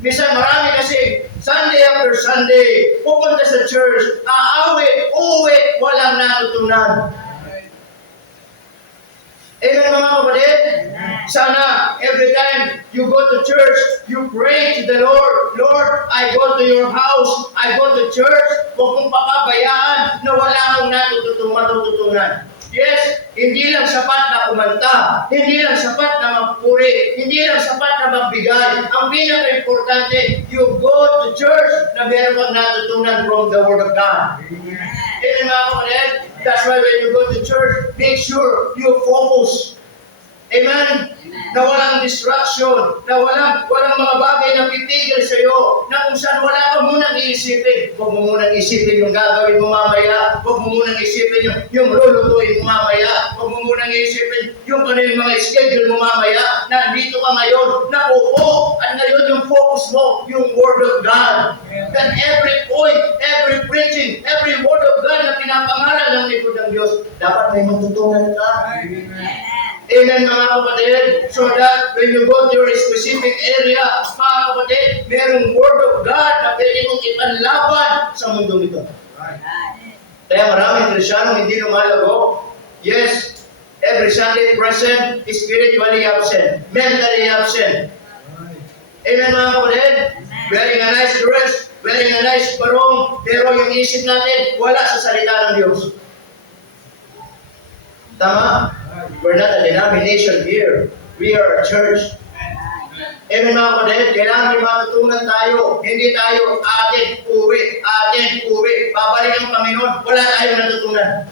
Minsan marami kasi, Sunday after Sunday, pupunta sa church, aawit, uwi, walang natutunan. Amen mga kapatid? Sana, every time you go to church, you pray to the Lord. Lord, I go to your house, I go to church, huwag mong papabayaan na wala akong matututunan. Yes, hindi lang sapat na kumanta, hindi lang sapat na magpuri, hindi lang sapat na magbigay. Ang pinaka-importante, you go to church na meron kang natutunan from the Word of God. Amen mga kapatid? That's why when you go to church, make sure you focus. Amen? Na walang distraction, na walang mga bagay na pipigil sa iyo, na kung saan wala ka munang iisipin. Huwag mo munang isipin yung gagawin mo mamaya, huwag mo munang isipin yung lulutuin mo mamaya, huwag mo munang isipin yung kanilang mga schedule mo mamaya, na dito ka ngayon, nakupo, at ngayon yung focus mo, yung Word of God. Then every point, every preaching, every Word of God na pinapangaral ng likod ng Diyos, dapat may matutunan ka. Amen mga kapatid. So that when you go to your specific area, mga kapatid, merong Word of God na pwede mong ipanlaban sa mundo nito. Kaya maraming Kristiyanong hindi lumalago. Yes, every Sunday present, spiritually absent, mentally absent. Amen mga kapatid. Wearing a nice dress, wearing a nice barong, pero yung isip natin, wala sa salita ng Diyos. Tama? We're not a denomination here. We are a church. Amen mga kapatid, kailangan may matutunan tayo. Hindi tayo atin, uwi. Babalik ang Panginoon, wala tayong natutunan.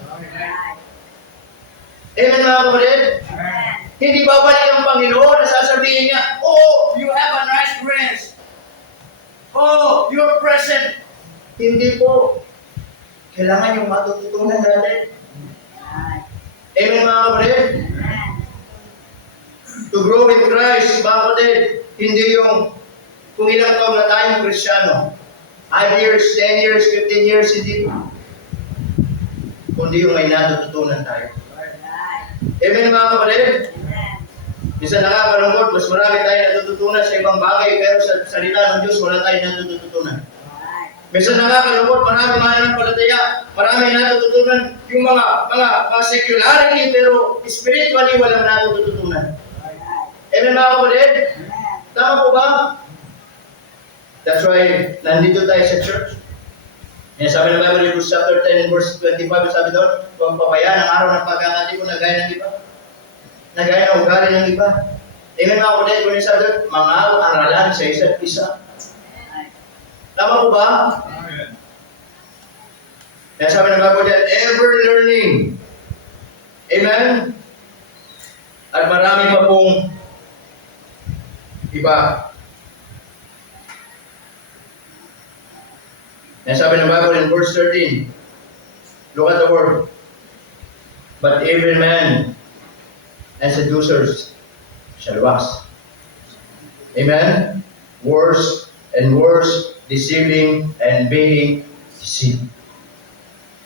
Amen mga kapatid? Hindi babalik ang Panginoon na sasabihin niya, oh, you have a nice dress. Oh, you're present. Hindi po. Kailangan yung matututunan natin. Amen mga kapatid? To grow in Christ, mga kapatid, hindi yung kung ilang taon na tayong Kristiyano. 5 years, 10 years, 15 years, hindi po. Kundi yung may natututunan tayo. Amen mga kapatid? Minsan nakakalungkot, mas marami tayo natututunan sa ibang bagay, pero sa salita ng Diyos, wala tayong natututunan. Minsan nakakalungkot, marami mananampalataya, marami natututunan yung mga secularity, pero spiritually walang natututunan. Amen mga kapatid? Tama po ba? That's why nandito tayo sa church. Yan sabi ng Bible, Hebrews chapter 10 and verse 25, sabi doon, huwag pabayaan ang araw ng pagkakati ko na gaya ng iba. Na gaya ng ugali ng iba. Amen mga kapatid, kung sabi doon, mga aralan sa isa't isa. Tama po ba? Yan sabi ng Bible dyan, ever learning. Amen? At marami pa pong iba. Yan sabi ng Bible in verse 13. Look at the word. But every man and seducers shall wax. Amen? Worse and worse, deceiving and being deceived.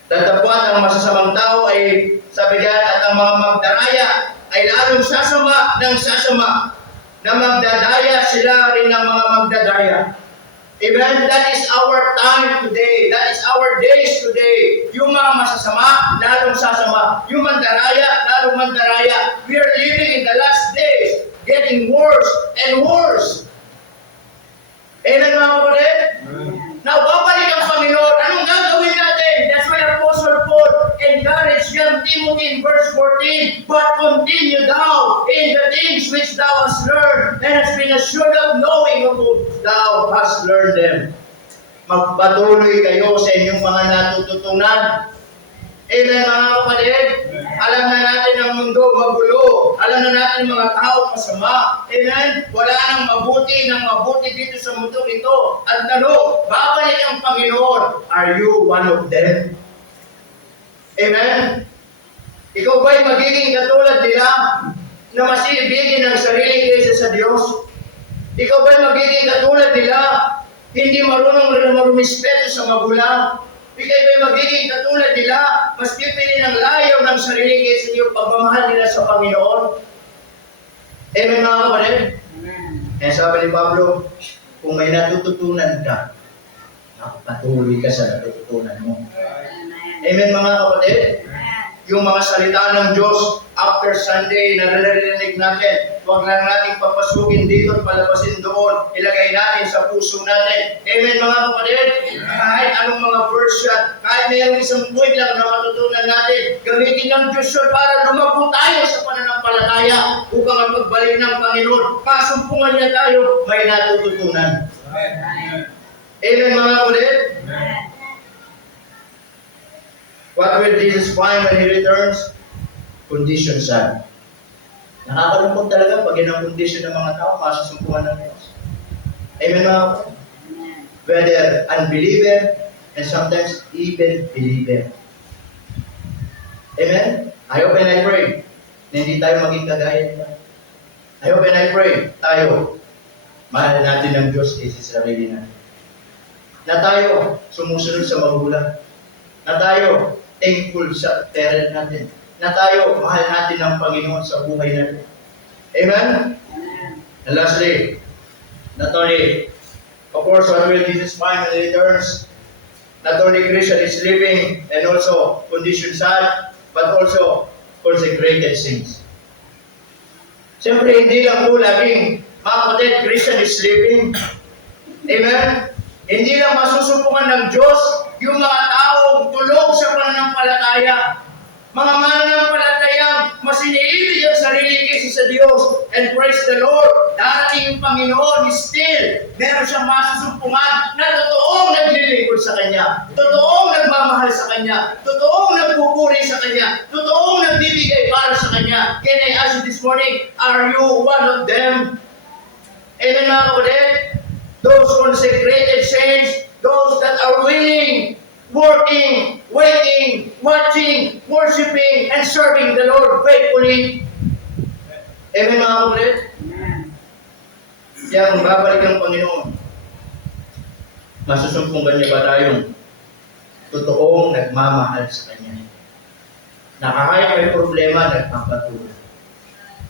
Tatapwat ang masasamang tao ay, sabi diyan, at ang mga magdaraya ay lalong sasama ng sasama, na magdadaya sila rin ng mga magdadaya. Amen? That is our time today. That is our days today. Yung mga masasama, lalong sasama. Yung mandaraya, lalong mandaraya. We are living in the last days, getting worse and worse. Amen mga kapatid? Now, babalik ang Panginoon. Anong gagawin natin? That's why Apostle Paul encouraged young Timothy in verse 14, but continue thou in the things which thou hast learned and hast been assured of knowing of whom thou hast learned them. Magpatuloy kayo sa inyong mga natututunan. Amen mga kapatid? Alam na natin ang mundo magulo. Alam na natin mga tao masama. Amen? Wala nang mabuti dito sa mundo ito. At babalik ang Panginoon. Are you one of them? Amen? Ikaw ba'y magiging katulad nila na mas ibigin ang sarili kaysa sa Diyos? Ikaw ba'y magiging katulad nila hindi marunong marumispeto sa magulang? Ikaw ba'y magiging katulad nila mas pipili ng layaw ng sarili kaysa yung pagmamahal nila sa Panginoon? Amen mga kapatid? Kaya sabi ni Pablo, kung may natututunan ka, patuloy ka sa natututunan mo. Amen mga kapatid? Yung mga salita ng Diyos, after Sunday, naririnig natin, huwag lang natin papasukin dito at palabasin doon. Ilagay natin sa puso natin. Amen mga kapatid? Kahit anong mga verse yan, kahit mayroong isang point lang na matutunan natin, gamitin ng Diyos yun para lumago tayo sa pananampalataya upang ang pagbalik ng Panginoon, pasumpungan niya tayo, may natututunan. Amen mga kapatid? What will Jesus find when He returns? Condition sad. Nakakalungkot talaga pag yun ang condition ng mga tao, kasusumpungan ng Diyos. Amen mga kapatid? Whether unbeliever and sometimes even believer. Amen? I hope and I pray na hindi tayo maging kagaya nila. I hope and I pray tayo, mahal natin ng Diyos kasi sa sarili natin. Na tayo sumusunod sa magulang. Na tayo thankful sa parent natin. Na tayo mahal natin ng Panginoon sa buhay natin. Amen? And lastly, not only, of course, what will Jesus find when He returns? Not only Christian is living and also condition sad, but also consecrated saints. Siyempre, hindi lang po laging mga kapatid, Christian is living. Amen? Hindi lang masusumpungan ng Diyos yung mga taong tulog sa pananampalataya. Mga mananampalatayang mas iniibig ang sarili kaysa sa Diyos. And praise the Lord, darating yung Panginoon, still, meron siyang masusumpungan na totoong naglilingkod sa Kanya, totoong nagmamahal sa Kanya, totoong nagpupuri sa Kanya, totoong nagbibigay para sa Kanya. Can I ask you this morning, are you one of them? Amen mga kapatid? Those consecrated saints, those that are willing, working, waiting, watching, worshiping, and serving the Lord faithfully. Amen mga kapatid? Kaya kung babalik ang Panginoon, masusumpunggan niya ba tayong totoong nagmamahal sa Kanya? Na kahit may problema, nagpapatuloy.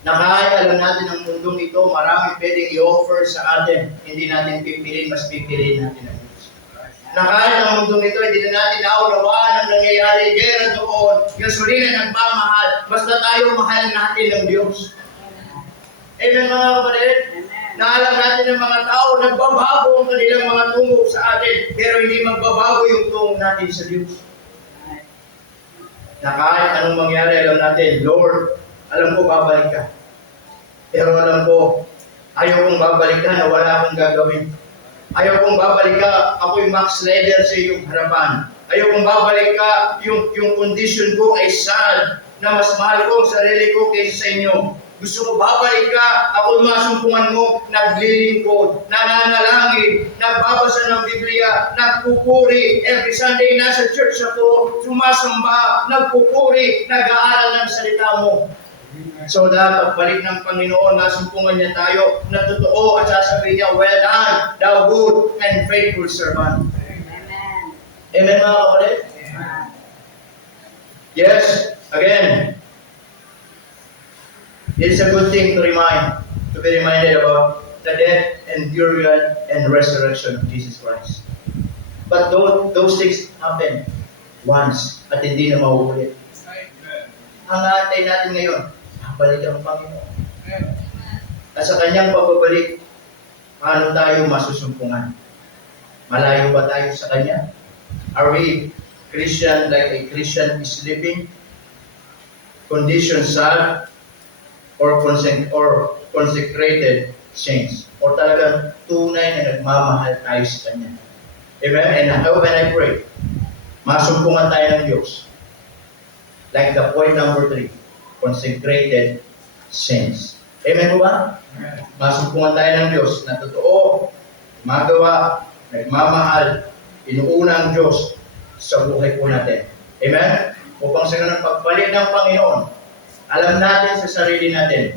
Na kahit alam natin ang mundong ito, marami pwedeng i-offer sa atin, hindi natin pipiliin, mas pipiliin natin ang Diyos. Na kahit ang mundong ito, hindi na natin naunawaan ang nangyayari, gera doon, gasolina ng pamahal, basta tayo mahal natin ng Diyos. Amen mga kapatid? Na alam natin ng mga tao, nagbabago ang kanilang mga tungo sa atin, pero hindi magbabago yung tungo natin sa Diyos. Na kahit anong mangyari, alam natin, Lord, alam ko babalik ka. Pero alam ko, ayaw kong babalik ka na wala akong gagawin. Ayaw kong babalik ka, ako'y backslider sa iyong harapan. Ayaw kong babalik ka, yung condition ko ay sad, na mas mahal ko ang sarili ko kaysa sa inyo. Gusto ko babalik ka, ako'y masumpungan mo, naglilingkod, nananalangin, nagbabasa ng Biblia, nagpupuri. Every Sunday nasa church ako, sumasamba, nagpupuri, nag-aaral ng salita mo. So that pagbalik ng Panginoon, masumpungan niya tayo na totoo at sasabihin niya, well done, thou good and faithful servant. Amen. Amen mga kapatid? Yes, again, it's a good thing to be reminded about the death and burial and resurrection of Jesus Christ. But those things happen once at hindi na mauulit. Ang aantay natin ngayon, balik ang Panginoon. At sa kanyang pagbabalik, paano tayo masusumpungan? Malayo ba tayo sa kanya? Are we Christian like a Christian is living? Condition sad? Or consecrated saints? Or talagang tunay na nagmamahal tayo sa kanya? Amen? And I hope and I pray, masumpungan tayo ng Diyos. Like the point number 3. Consecrated saints. Amen po ba? Masumpungan tayo ng Diyos na totoo, magawa, nagmamahal, inuuna ang Diyos sa buhay po natin. Amen? Upang sa ganun pagbalik ng Panginoon, alam natin sa sarili natin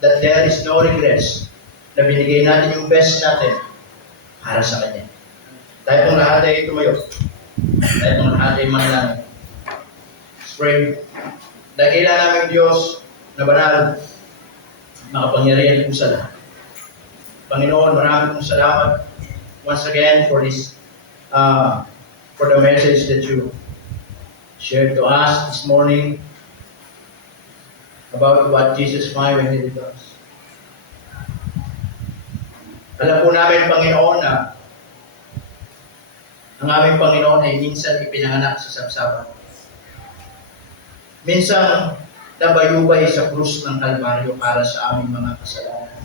that there is no regrets, na binigay natin yung best natin para sa Kanya. Tayo pong lahat ay tumayo. Tayo pong lahat ay manalangin. Let's pray. Dakila namin Diyos na banal, makapangyarihan po sa lahat. Panginoon, marami pong salamat once again for this, for the message that you shared to us this morning about what Jesus finally did to us. Alam po namin, Panginoon, na ang aming Panginoon ay minsan ipinanganak sa sabsaban. Minsan, nabayubay sa krus ng Kalbaryo para sa aming mga kasalanan.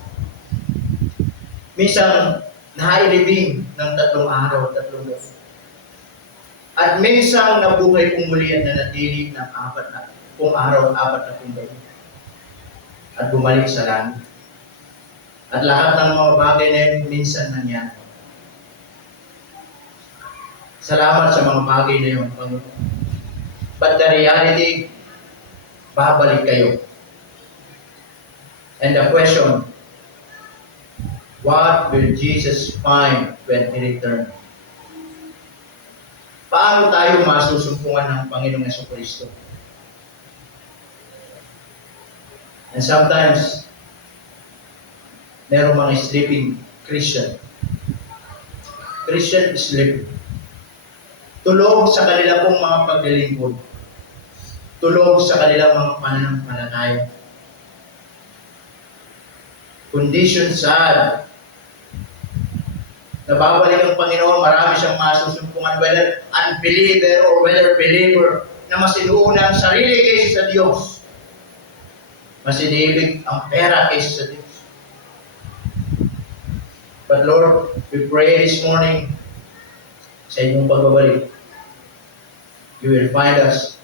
Minsan, nailibing ng 3 araw, 3 gabi. At minsan, nabuhay kong muli at nanatili ng 4 araw, 4 gabi. At bumalik sa langit. At lahat ng mga bagay na yun, minsan nangyari. Salamat sa mga bagay na yun, Panginoon. But the reality, babalik kayo. And the question, what will Jesus find when He returns? Paano tayo masusumpungan ng Panginoong Jesucristo? And sometimes, merong mga sleeping Christian. Christian is sleeping. Tulog sa kanila pong mga paglilingkod. Tulog sa kanilang mga pananampalataya. Condition sad. Nababalik ang Panginoon, marami siyang masusumpungan, whether unbeliever or whether believer, na mas inuuna ang sarili kaysa sa Diyos. Mas inibig ang pera kaysa sa Diyos. But Lord, we pray this morning sa inyong pagbabalik, you will find us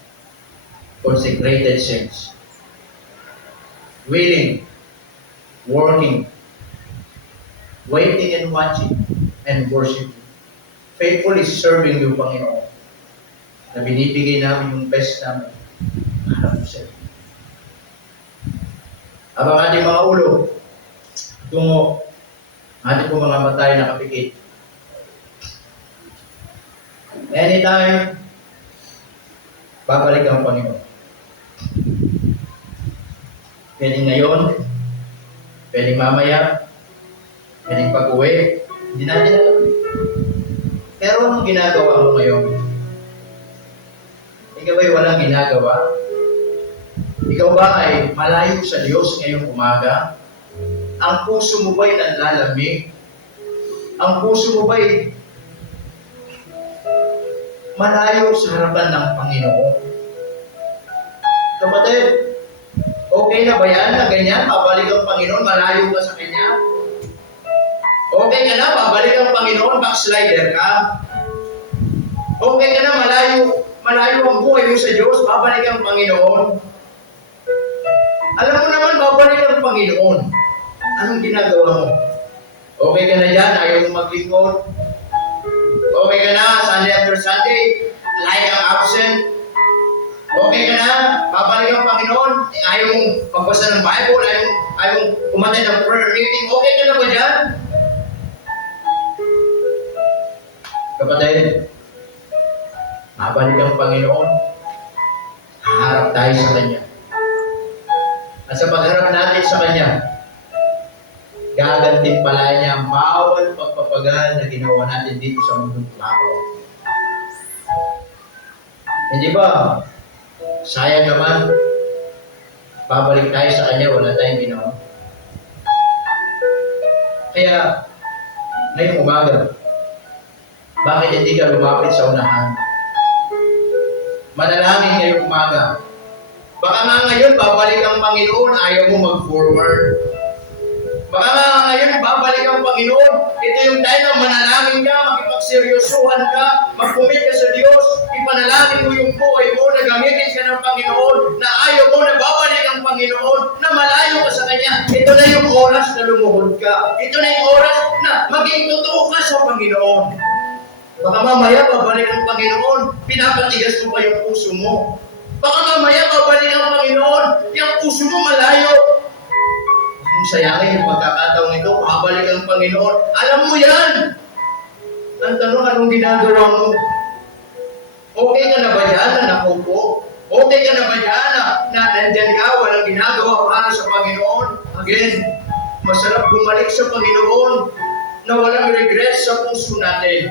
consecrated saints, willing, working, waiting and watching, and worshiping, faithfully serving you, Panginoon, na binibigay namin yung best namin harap sa iyo. Abang ating mga ulo, tungo, ating po mga matay na kapikit. Anytime, babalik ang Panginoon. Pwedeng ngayon, pwedeng mamaya, pwedeng pag-uwi, hindi natin alam. Pero anong ginagawa mo ngayon? Ikaw ba'y walang ginagawa? Ikaw ba ay malayo sa Diyos ngayong umaga? Ang puso mo ba'y nanlalamig? Ang puso mo ba'y malayo sa harapan ng Panginoon? Kapatid, okay na ba yan na ganyan? Babalik ang Panginoon, malayo ka sa Kanya? Okay ka na, babalik ang Panginoon, backslider ka? Okay ka na, malayo ang buhay mo sa Diyos, babalik ang Panginoon? Alam mo naman, babalik ang Panginoon. Anong ginagawa mo? Okay ka na dyan, ayaw mo maglingkod? Okay ka na, Sunday after Sunday, like ang absent? Okay ka na, babalik ang Panginoon, ayaw mong magbasa ng Bible, ayaw mong umatay ng prayer meeting, okay ka na ba dyan? Kapatid, babalik ang Panginoon, haharap tayo sa Kanya. At sa pagharap natin sa Kanya, gagantimpalayan niya ang bawat pagpapagal na ginawa natin dito sa mundong labaw. Hindi ba? Sayang naman, babalik tayo sa Kanya, wala tayong ginawa. Kaya, ngayong umaga, bakit hindi ka lumapit sa unahan? Manalangin ngayong umaga. Baka nga ngayon, babalik ang Panginoon, ayaw mo mag-forward. Baka nga ngayon, babalik ang Panginoon. Ito yung time na manalangin ka, makipagseryosohan ka, mag-commit ka sa Diyos, ipanalangin mo yung buhay mo, na gamitin ka ng Panginoon, na ayaw mo na babalik ang Panginoon, na malayo ka sa Kanya. Ito na yung oras na lumuhod ka. Ito na yung oras na maging totoo ka sa Panginoon. Baka mamaya, babalik ang Panginoon, pinapatigas mo pa yung puso mo. Baka mamaya, babalik ang Panginoon, yung puso mo malayo. Kung sayangin yung pagkakataong ito, babalik ang Panginoon. Alam mo yan! Ang tanong, anong ginagawa mo? Okay ka na ba dyan na nakupo? Okay ka na ba dyan na nandyan ka, walang ginagawa para sa Panginoon? Again, masarap bumalik sa Panginoon na walang regrets sa puso natin.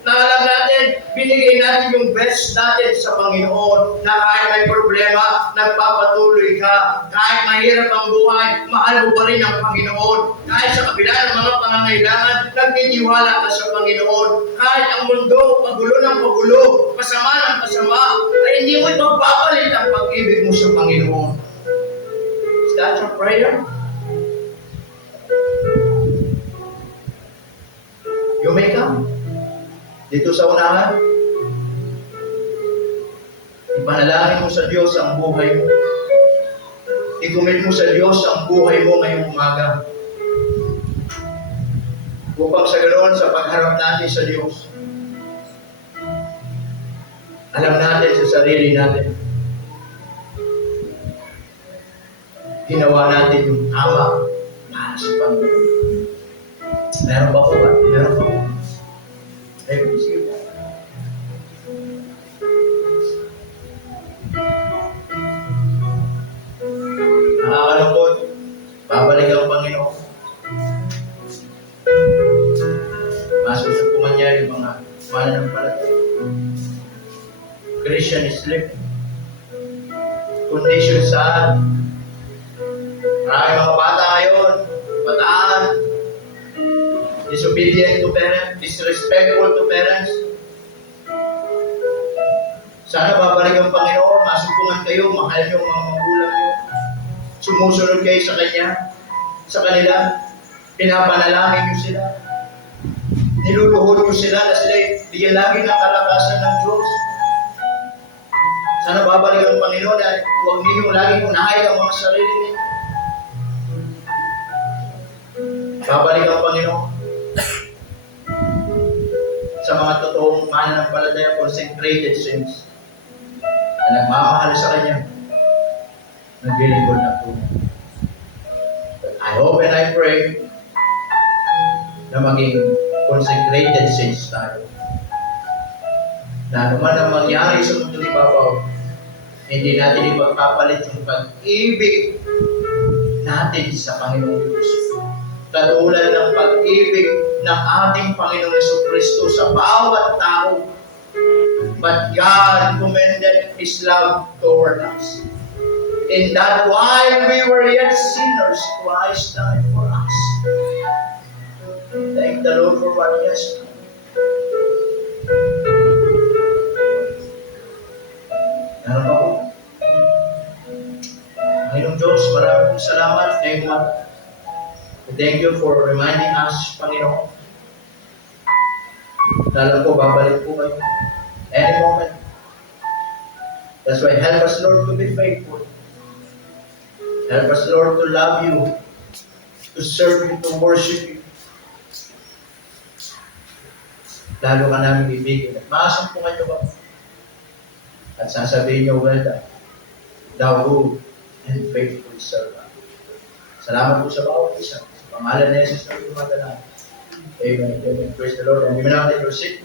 Na alam natin, binigay natin yung best natin sa Panginoon, na kahit may problema, nagpapatuloy ka. Kahit mahirap ang buhay, mahal mo pa rin ang Panginoon. Kahit sa kabila ng mga pangangailangan, nagtitiwala ka sa Panginoon. Kahit ang mundo, pagulo ng pagulo, pasama ng pasama, ay hindi mo ipagpapalit ang pag-ibig mo sa Panginoon. Is that your prayer? You may come dito sa unahan. Ipanalangin mo sa Diyos ang buhay mo. I-commit mo sa Diyos ang buhay mo ngayong umaga. Upang sa ganoon, sa pagharap natin sa Diyos, alam natin sa sarili natin, ginawa natin yung tama para sa Panginoon. Meron ba po ba? Meron ba po? Sige po. Nakakalungkot, babalik ang Panginoon. Masusupungan niya yung mga mananampalataya. Christian sleep. Condition sad. Maraming mga bata ngayon, bataan, disobedient to parents, disrespectful to parents. Sana babalik ang Panginoon, masupungan kayo, mahal niyo ang mga magulang niyo. sumusunod kayo sa Kanya, sa kanila, pinapanalangin niyo sila, niluluhod niyo sila na sila bigyan lagi ng kalakasan ng Diyos. Sana babalik ang Panginoon na huwag ninyong laging unahin ang mga sarili niyo. Babalik ang Panginoon sa mga totoong mananampalataya, consecrated saints na nagmamahal sa Kanya, naglilingkod na po. I hope and I pray na maging consecrated saints tayo. Na naman ang mangyari sa mundo ni Papa, hindi natin ipagpapalit yung pag-ibig natin sa Panginoong Diyos. Katulad ng pag-ibig ng ating Panginoong Jesucristo sa bawat tao. But God commended His love toward us, in that while we were yet sinners, Christ died for us. Thank the Lord for what He has done. Ano pa po? Panginoong Diyos, maraming salamat. Thank you for reminding us, Panginoon. Alam ko, babalik po kayo. Any moment. That's why help us, Lord, to be faithful. Help us, Lord, to love you, to serve you, to worship you. Lalo ka namin ibigin. At maasumpungan niyo ba? At sasabihin niyo, well done, thou good and faithful servant. Salamat po sa bawat isa. Sa pangalan ni Jesus na tumatala. Amen. Amen. Praise the Lord. And we now take your seat.